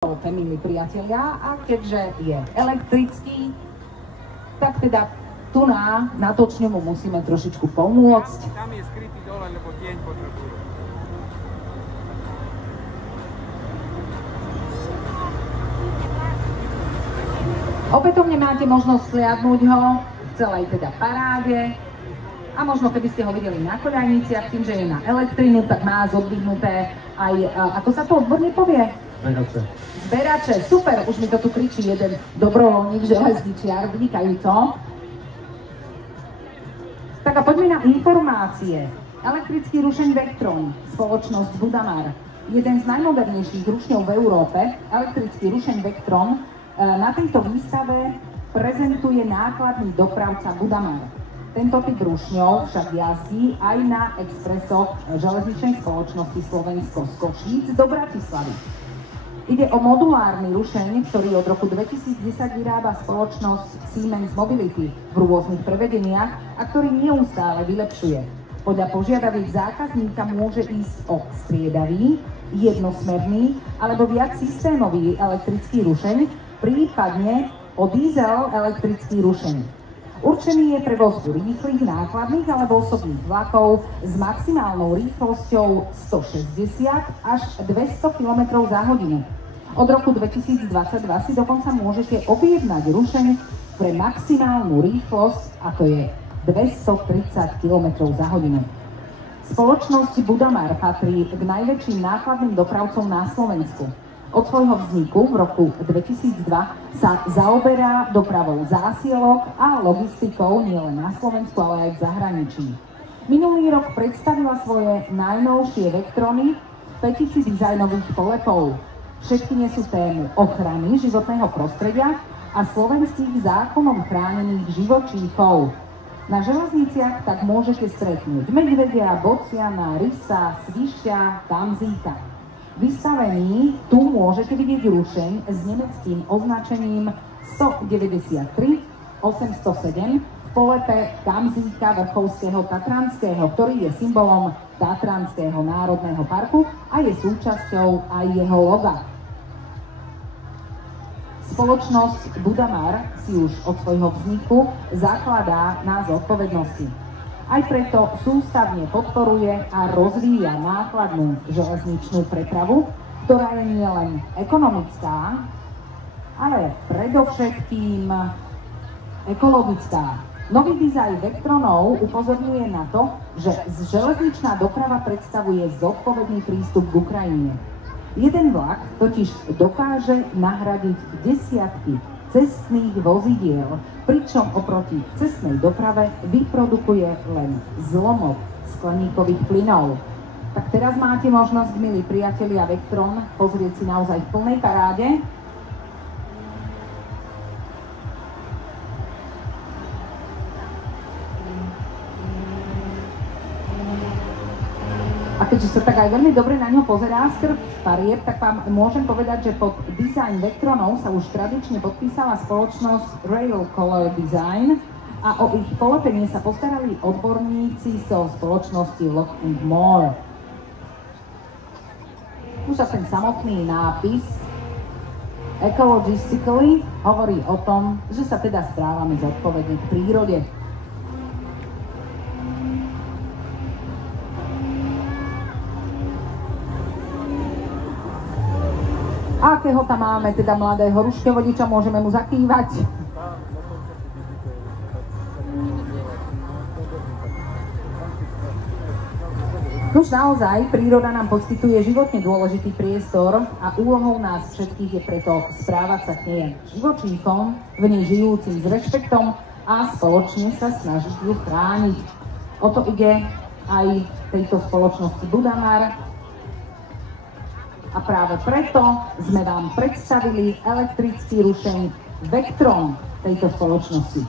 Milí priatelia, a keďže je elektrický, tak teda tu na natočne mu musíme trošičku pomôcť. Tam je skrytý dole, lebo tieň potrebuje. Opätovne máte možnosť sliadnúť ho v celej teda paráde. A možno keby ste ho videli na koľajniciach, tým, že je na elektrínu, tak má zodvihnuté aj, ako sa to odborne povie? Zberače, super, už mi to tu kričí jeden dobrovoľník železničiar, vynikajúco. Tak a poďme na informácie. Elektrický rušeň Vectron, spoločnosť Budamar. Jeden z najmodernejších rušňov v Európe, elektrický rušeň Vectron, na tejto výstave prezentuje nákladný dopravca Budamar. Tento typ rušňov však jazdí aj na expresoch železničnej spoločnosti Slovensko z Košíc do Bratislavy. Ide o modulárny rušeň, ktorý od roku 2010 vyrába spoločnosť Siemens Mobility v rôznych prevedeniach a ktorý neustále vylepšuje. Podľa požiadaviek zákazníka môže ísť o striedavý, jednosmerný alebo viac systémový elektrický rušeň, prípadne o diesel elektrický rušeň. Určený je pre vozbu rýchlych, nákladných alebo osobných vlakov s maximálnou rýchlosťou 160 až 200 km za hodinu. Od roku 2022 si dokonca môžete objednať rušeň pre maximálnu rýchlosť, ako je 230 km za hodinu. Spoločnosť Budamar patrí k najväčším nákladným dopravcom na Slovensku. Od svojho vzniku v roku 2002 sa zaoberá dopravou zásielok a logistikou nielen na Slovensku, ale aj v zahraničí. Minulý rok predstavila svoje najnovšie Vectrony v petici dizajnových polepov. Všetky nesú tému ochrany životného prostredia a slovenských zákonom chránených živočíchov. Na železniciach tak môžete stretnúť medvedia, bociana, rysa, svišťa, tamzíka. Vystavený tu môžete vidieť rušeň s nemeckým označením 193 807 v polepe Tamzíka Vrchovského Tatranského, ktorý je symbolom Tatranského národného parku a je súčasťou aj jeho loga. Spoločnosť Budamar si už od svojho vzniku zakladá na zodpovednosti. Aj preto sústavne podporuje a rozvíja nákladnú železničnú prepravu, ktorá je nielen ekonomická, ale predovšetkým ekologická. Nový dizajn Vectronov upozorňuje na to, že železničná doprava predstavuje zodpovedný prístup k Ukrajine. Jeden vlak totiž dokáže nahradiť desiatky cestných vozidiel, pričom oproti cestnej doprave vyprodukuje len zlomok skleníkových plynov. Tak teraz máte možnosť, milí priatelia, Vectron pozrieť si naozaj v plnej paráde. A keďže sa tak aj veľmi dobre na ňo pozerá skrz parieb, tak vám môžem povedať, že pod dizajn Vectronov sa už tradične podpísala spoločnosť Rail Color Design a o ich polepenie sa postarali odborníci zo spoločnosti Lockheed Moore. Už sa ten samotný nápis Ecologically hovorí o tom, že sa teda správame zodpovedne k prírode. A akého tam máme teda mladého rušťovodiča, môžeme mu zakývať. Už naozaj príroda nám poskytuje životne dôležitý priestor a úlohou nás všetkých je preto správať sa k nej živočíchom, v nej žijúcim s rešpektom a spoločne sa snažiť ju chrániť. O to ide aj tejto spoločnosti Budamar. A práve preto sme vám predstavili elektrický rušeň Vectron tejto spoločnosti.